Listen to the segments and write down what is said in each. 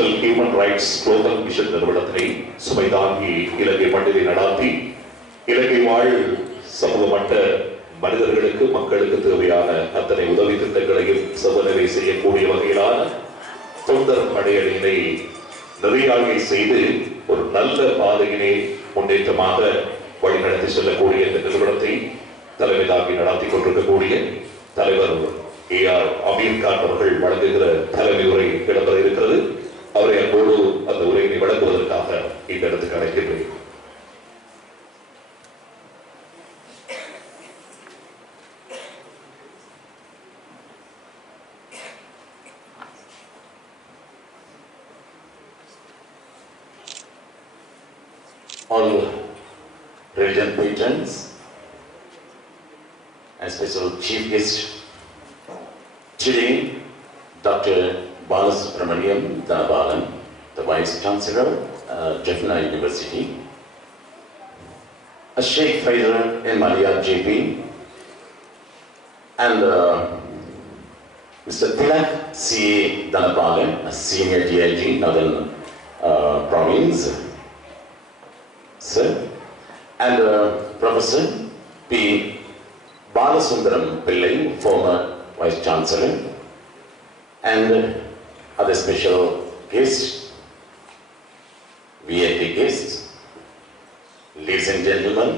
Digital human rights global mission நிறுவனத்தினை சுமைதாங்கி இலங்கை மண்ணிலே நடாத்தி இலங்கை வாழ் சமூக மட்ட மனிதர்களுக்கு மக்களுக்கு தேவையான அத்தனை உதவி திட்டங்களையும் சமநிலை செய்யக்கூடிய வகையிலான தொண்டர் படையணியினை நிறையாகை செய்து ஒரு நல்ல பாதையினை முன்னேற்றமாக வழிநடத்தி செல்லக்கூடிய இந்த நிறுவனத்தை தலைமை தாங்கி நடத்தி கொண்டிருக்கக்கூடிய தலைவர் AR அமீர் கான் அவர்கள் வழங்குகிற தலைமை உரை இடம்பெற இருக்கிறது. அவரை அன்போடு அந்த உரையினை வழங்குவதற்காக இந்த இடத்துக்கு அழைக்கின்றேன். All religion patrons and special chief guest today, Dr. Balasubramaniam Dhanabalan, the Vice Chancellor, Jaffna University, Sheikh Faisal M. Malia JP, and Mr. Tilak C. Dhanabalan, a senior DIG, Northern Province, sir, and Professor P. Balasundaram Pillai, former Vice Chancellor, and other special guests, VIP guests, ladies and gentlemen,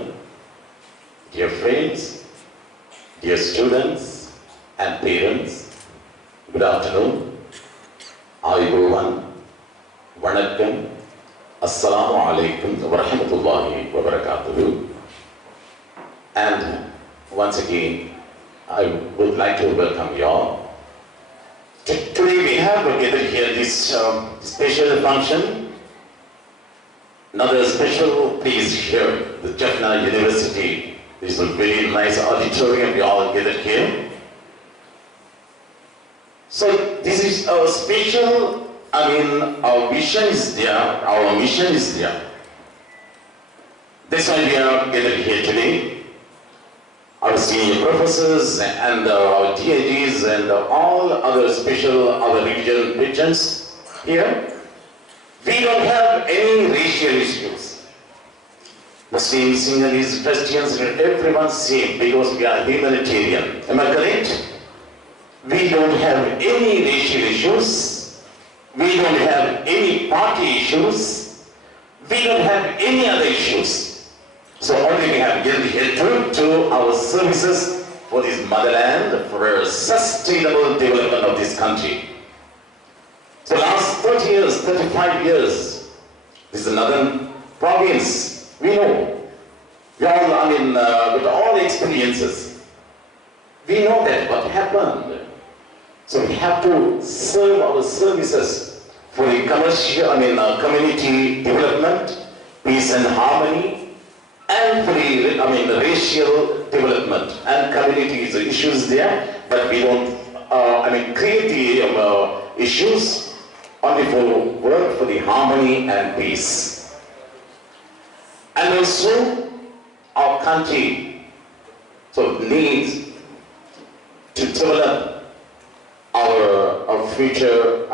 dear friends, dear students and parents, good afternoon, Ayubovan, Vanakkam, Assalamu alaikum wa rahmatullahi wa barakatuhu. And once again, I would like to welcome you all. Today we have gathered here this special function. Another special place here, the Jaffna University. This is a very nice auditorium we all gathered here. So this is a special, our vision is there, our mission is there. That's why we are gathered here today. Our senior professors and our DIGs and all other special, our religion patrons here. We don't have any racial issues. Muslims, Sinhalese, Christians, everyone's same because we are humanitarian. Am I correct? We don't have any racial issues. We don't have any party issues. We don't have any other issues. So only we have given here to our services for this motherland, for a sustainable development of this country. So last 30 years, 35 years, this is another province. We know. We all, with all the experiences, we know that what happened. So we have to serve our services for the commercial, community development, peace and harmony, and for the racial development and community issues there, but we don't, create the issues only for work for the harmony and peace. And also, our country needs to develop our future,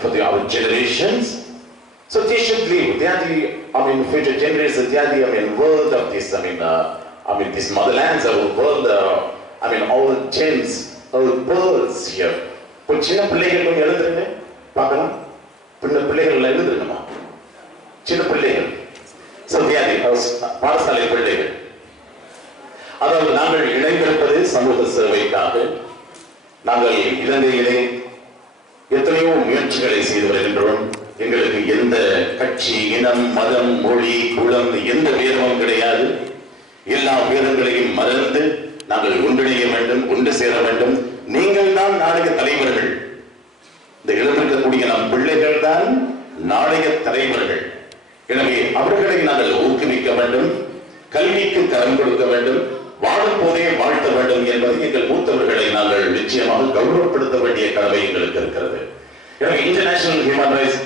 for our generations. So they should live. They are the, future generations. They are the, world of this. This motherlands, our world. All gems, all pearls here. But சின்ன பிள்ளைகள் கொஞ்சம் எழுதுறீங்க, பார்க்கலாம். பிள்ளைகள் எழுதுறீங்கம்மா. சின்ன பிள்ளைகள். So they are the பாடசாலை பிள்ளைகள். அதாவது நாங்கள் இணைந்திருப்பது சமூக சேவைக்காக. நாங்கள் இலங்கையிலே எத்தனையோ முயற்சிகளை செய்து வருகின்றோம். எங்களுக்கு எந்த கட்சி, இனம், மதம், மொழி, குலம், எந்த பேதமும் கிடையாது. எல்லா பேதங்களையும் மறந்து நாங்கள் ஒன்றிணைய வேண்டும், ஒன்று சேர வேண்டும். நீங்கள் தான் நாளைய தலைவர்கள். இந்த இழந்திருக்கக்கூடிய நம் பிள்ளைகள் தான் நாளைய தலைவர்கள். எனவே அவர்களை நாங்கள் ஊக்குவிக்க வேண்டும், கல்விக்கு கரம் கொடுக்க வேண்டும், வாழும் போதே வாழ்த்த வேண்டும் என்பதை எங்கள் மூத்தவர்களை நாங்கள் நிச்சயமாக கௌரவப்படுத்த வேண்டிய கடமை எங்களுக்கு இருக்கிறது. International Human Rights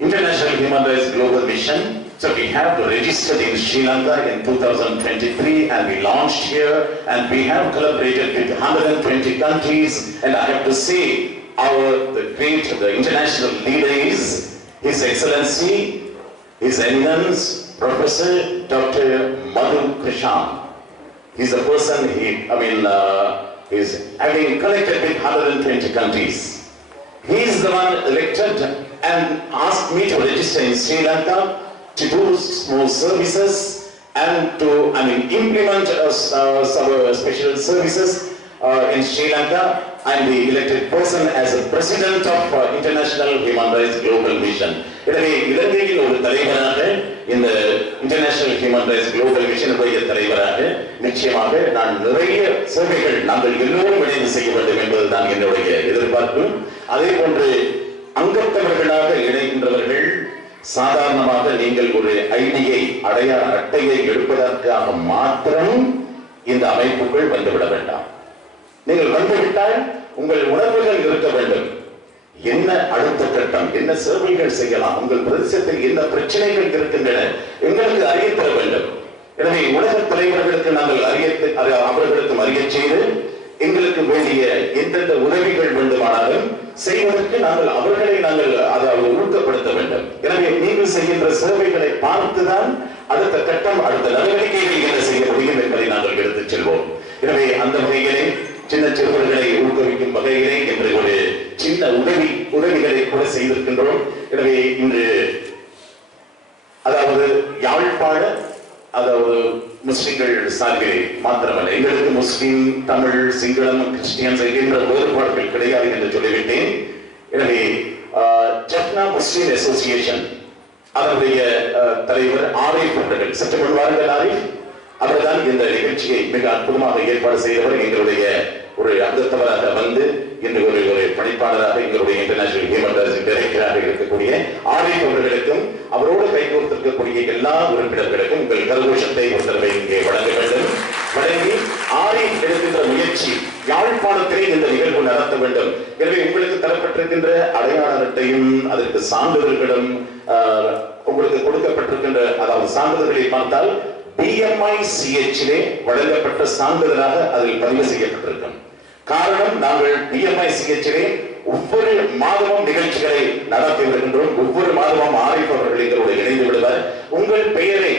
International Human Rights Global Mission. So we have registered in Sri Lanka in 2023 and we launched here and we have collaborated with 120 countries, and I have to say the international leader is His Excellency, His Eminence, Professor Dr. Madhu Krishnan. He's a person, he's having connected with 120 countries. He's the one elected and asked me to register in Sri Lanka to do small services and to implement some special services in Sri Lanka. I'm the elected person as a president of International Human Rights Global Mission. எனவே இலங்கையின் ஒரு தலைவராக இந்த international human rights global மிஷனுடைய தலைவராக நிச்சயமாக நான் நிறைய சேவைகள் நாங்கள் எல்லோரும் இணைந்து செய்ய வேண்டும் என்பதுதான் என்னுடைய எதிர்பார்ப்பு. அதே போன்று அங்கத்தவர்களாக இணைகின்றவர்கள் சாதாரணமாக நீங்கள் ஒரு ஐடியை அடையாள அட்டையை எடுப்பதற்காக மாத்திரம் இந்த அமைப்புகள் வந்துவிட வேண்டாம். நீங்கள் வந்துவிட்டால் உங்கள் உணர்வுகள் இருக்க வேண்டும். என்ன அடுத்த கட்டம், என்ன சேவைகள் செய்யலாம், உங்கள் பிரதேசத்தில் என்ன பிரச்சனைகள் இருக்கின்றன எங்களுக்கு அறிய தர வேண்டும். எனவே உலக தலைவர்களுக்கு நாங்கள் அவர்களுக்கும் அறிய செய்து எங்களுக்கு வேண்டிய எந்தெந்த உதவிகள் வேண்டுமானாலும் செய்வதற்கு அவர்களை அதாவது ஊக்கப்படுத்த வேண்டும். எனவே நீங்கள் செய்கின்ற சேவைகளை பார்த்துதான் அடுத்த கட்டம், அடுத்த நடவடிக்கைகள் என்ன செய்ய முடியும் என்பதை நாங்கள் எடுத்துச் செல்வோம். எனவே அந்த வகையிலே சின்ன சிறுவர்களை ஊக்குவிக்கும் வகையிலே என்று ஒரு சின்ன உதவிகளை கூட செய்திருக்கின்றோம். எனவே இன்று அதாவது யாழ்ப்பாண முஸ்லிம்கள் சார்பிலே மாத்திரமல்ல, எங்களுக்கு முஸ்லிம், தமிழ், சிங்களம், கிறிஸ்டியன்ஸ் என்ற வேறுபாடுகள் கிடையாது என்று சொல்லிவிட்டேன். எனவே ஜப்னா முஸ்லிம் அசோசியேஷன் அதனுடைய தலைவர் ஆரிஃப் அவர்கள் சற்று முன்வாருங்கள். ஆரிஃப் அவர்தான் இந்த நிகழ்ச்சியை மிக அற்புதமாக ஏற்பாடு செய்தவர். எங்களுடைய ஒரு அங்கத்தவராக வந்து இன்று ஒரு பணிப்பாளராக எங்களுடைய இன்டர்நேஷனல் ஹியூமன் ரைட்ஸ் டைரக்டராக இருக்கக்கூடிய ஆரிஃப் அவர்களுக்கும் அவரோடு கைகோர்த்திருக்கக்கூடிய எல்லா உறுப்பினர்களுக்கும் உங்கள் கரகோஷத்தை ஒரு தடவை இங்கே வழங்க வேண்டும். வழங்கி ஆரிஃப் எடுக்கின்ற முயற்சி யாழ்ப்பாணத்திலே இந்த நிகழ்வு நடத்த வேண்டும். எனவே உங்களுக்கு தரப்பட்டிருக்கின்ற அடையாள அட்டையும் அதற்கு சான்றிதழ்களும் உங்களுக்கு கொடுக்கப்பட்டிருக்கின்ற அதாவது சான்றிதழ்களை பார்த்தால் BMICH வழங்கப்பட்ட சான்றிதழாக அதில் பதிவு செய்யப்பட்டிருக்கும். காரணம், நாங்கள் BMICH ஒவ்வொரு மாதமும் நிகழ்ச்சிகளை நடத்தி வருகின்றோம். ஒவ்வொரு மாதமும் ஆரிஃப் அவர்கள் எங்களோடு இணைந்து விடுவார். உங்கள் பெயரை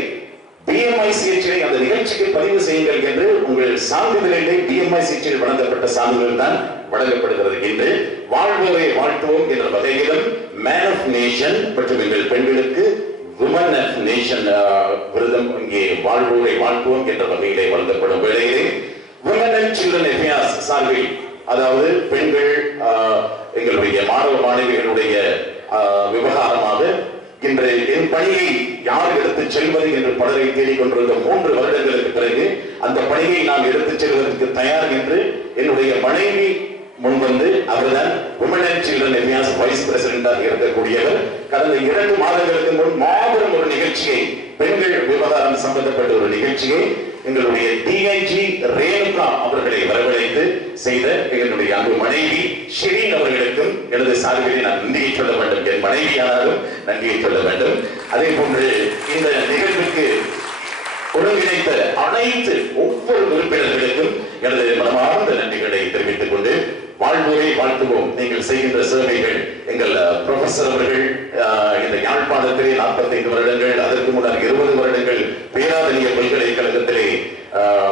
BMICH அந்த நிகழ்ச்சிக்கு பதிவு செய்யுங்கள் என்று உங்கள் சான்றிதழிலே BMICH வழங்கப்பட்ட சான்றிதழ் தான் வழங்கப்படுகிறது என்று வாழ்வோரை வாழ்த்துவோம் என்ற வகையிலும் மேன் ஆஃப் நேஷன் மற்றும் எங்கள் பெண்களுக்கு Women of Nation விருதம் இங்கே வாழ்வோரை வாழ்த்துவோம் என்ற வகையிலே வழங்கப்படும் வேளையிலே Women and Children Affairs சார்பில் அதாவது பெண்கள் எங்களுடைய மாணவ மாணவிகளுடைய விவகாரமாக இன்று என் பணியை யார் எடுத்துச் செல்வது என்று பலரை தேடிக்கொண்டிருந்த 3 வருடங்களுக்கு பிறகு அந்த பணியை நான் எடுத்துச் செல்வதற்கு தயார் என்று என்னுடைய மனைவி முன்வந்து அவர்தான் Women and Children Affairs vice பிரசிடென்டாக இருக்கக்கூடியவர். கடந்த 2 மாதங்களுக்கு முன் மாபெரும் ஒரு நிகழ்ச்சியை, பெண்கள் விவகாரம் சம்பந்தப்பட்ட ஒரு நிகழ்ச்சியை எங்களுடைய DIG ரேணுகா அவர்களை வரவழைத்து செய்த எங்களுடைய அன்பு மனைவி ஷெரீன் அவர்களுக்கும் எனது சார்பிலே நான் நன்றியை சொல்ல வேண்டும். என் மனைவியானாலும் நன்றியை சொல்ல வேண்டும். அதே போன்று இந்த நிகழ்வுக்கு ஒருங்கிணைத்த அனைத்து ஒவ்வொரு உறுப்பினர்களுக்கும் எனது மனமார்ந்த நன்றிகளை தெரிவித்துக் கொண்டு வாழ்வோரை வாழ்த்துவோம். நீங்கள் செய்கின்ற சேவைகள் எங்கள் ப்ரொஃபசர் அவர்கள் இந்த யாழ்ப்பாணத்திலே 45 வருடங்கள், அதற்கு முன்னர் 20 வருடங்கள் பேராதனிய பல்கலைக்கழகத்திலே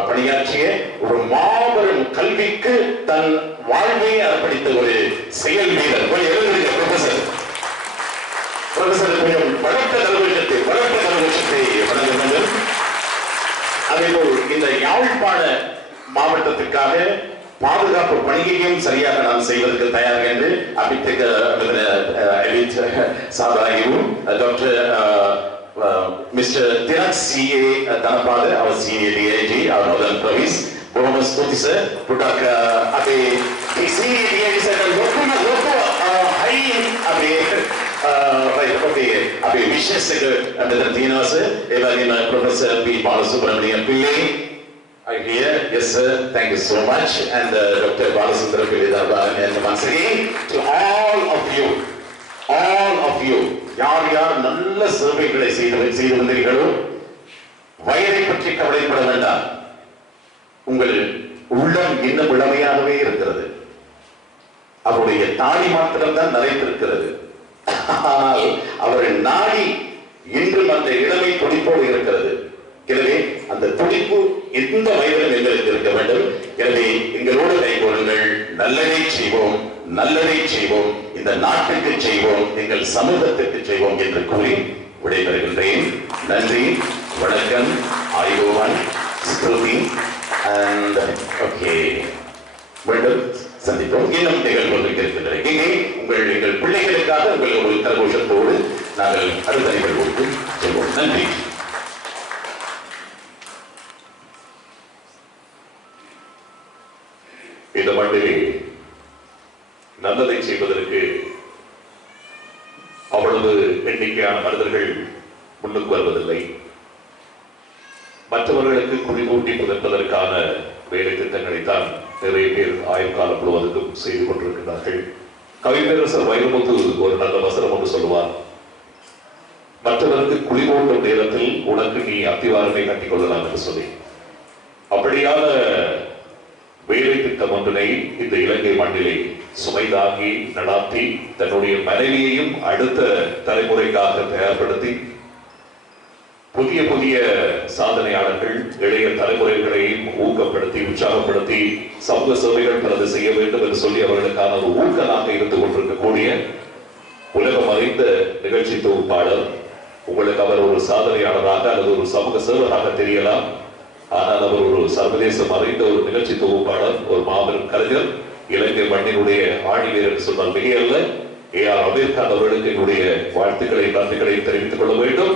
பணியாற்றிய ஒரு மாபெரும் கல்விக்கு தன் வாழ்வையை அர்ப்பணித்த ஒரு செயல் வீரர். ப்ரொஃபசர் கொஞ்சம் வளர்த்த கல்வெட்டத்தை வழங்க வேண்டும். அதேபோல் இந்த யாழ்ப்பாண மாவட்டத்திற்காக பாதுகாப்பு பணியையும் சரியாக நாம் செய்வதற்கு தயார் என்று சாதாயும் doctor Mr. Tirak C.A. Dhanapala, our senior DIG, our northern province, Bohamas Kutisa, Putak Abe, the senior DIG said, Abe wishes under the Tinas, Evanina Professor P. Balasubramanian Pillai. I hear, yes sir, thank you so much, and Dr. Balasubramanian Pillai, and once again to all of you, யார் யார் நல்ல சேவைகளை செய்து வந்தீர்களோ வயதை பற்றி கவலைப்பட வேண்டாம். உங்கள் உள்ளம் இன்னும் இளமையாகவே இருக்கிறது. அவருடைய தாடி மாத்திரம்தான் நரைத்திருக்கிறது. ஆனால் அவர்கள் நாடி இன்றும் அந்த இளமை துடிப்போடு இருக்கிறது. எனவே அந்த துடிப்பு இந்த வயதிலும் எங்களுக்கு இருக்க வேண்டும். எனவே எங்களோடு கைகோளுங்கள், நல்லதை செய்வோம், நல்லதை செய்வோம், இந்த நாட்டுக்கு செய்வோம், எங்கள் சமூகத்திற்கு செய்வோம் என்று கூறி விடைபெறுகின்றேன். நன்றி, வணக்கம். ஆய்வோவன் ஸ்ருதி and okay. மீண்டும் சந்திப்போம். இன்னும் நிகழ்வுகள் இருக்கின்றன. இங்கே எங்கள் பிள்ளைகளுக்காக உங்கள் ஒரு கரகோஷத்தோடு நாங்கள் அடுத்த நிகழ்வுக்கு செல்வோம். நன்றி. இந்த மண்ணிலே நல்லதை செய்வதற்கு அவ்வளவு எண்ணிக்கையான மனிதர்கள் முன்னுக்கு வருவதில்லை. மற்றவர்களுக்கு குடிமூட்டி புதைப்பதற்கான வேலை திட்டங்களைத்தான் நிறைய பேர் ஆயுள் காலம் முழுவதற்கும் செய்து கொண்டிருக்கிறார்கள். கவிப்பேரரசர் வைரமுத்து ஒரு நல்ல வசனம் ஒன்று சொல்லுவார், மற்றவருக்கு குளிமூட்டும் நேரத்தில் உனக்கு நீ அத்திவாரத்தை கட்டிக் கொள்ளலாம் என்று சொல்லி. அப்படியான வேலை திட்டம் ஒன்றினை இந்த இலங்கை மண்ணிலே சுமை தாங்கி நடாத்தி தன்னுடைய மனைவியையும் அடுத்த தலைமுறைக்காக தயார்படுத்தி புதிய புதிய சாதனையாளர்கள் இளைய தலைமுறைகளையும் ஊக்கப்படுத்தி உற்சாகப்படுத்தி சமூக சேவைகள் பலது செய்ய வேண்டும் என்று சொல்லி அவர்களுக்கான ஒரு ஊக்கமாக இருந்து கொண்டிருக்கக்கூடிய உலகம் அறிந்த நிகழ்ச்சி தொகுப்பாளர். உங்களுக்கு அவர் ஒரு சாதனையாளராக அல்லது ஒரு சமூக சேவராக தெரியலாம். ஆனால் அவர் ஒரு சர்வதேசம் அறிந்த ஒரு நிகழ்ச்சி தொகுப்பாளர், ஒரு மாபெரும் கலைஞர், இலங்கை மண்ணினுடைய ஆணிவேர் என்று சொன்னால் மிகையல்ல. AR அமீர் கான் அவர்களுக்கு என்னுடைய வாழ்த்துக்களை நன்றிகளை தெரிவித்துக் கொள்ள வேண்டும்.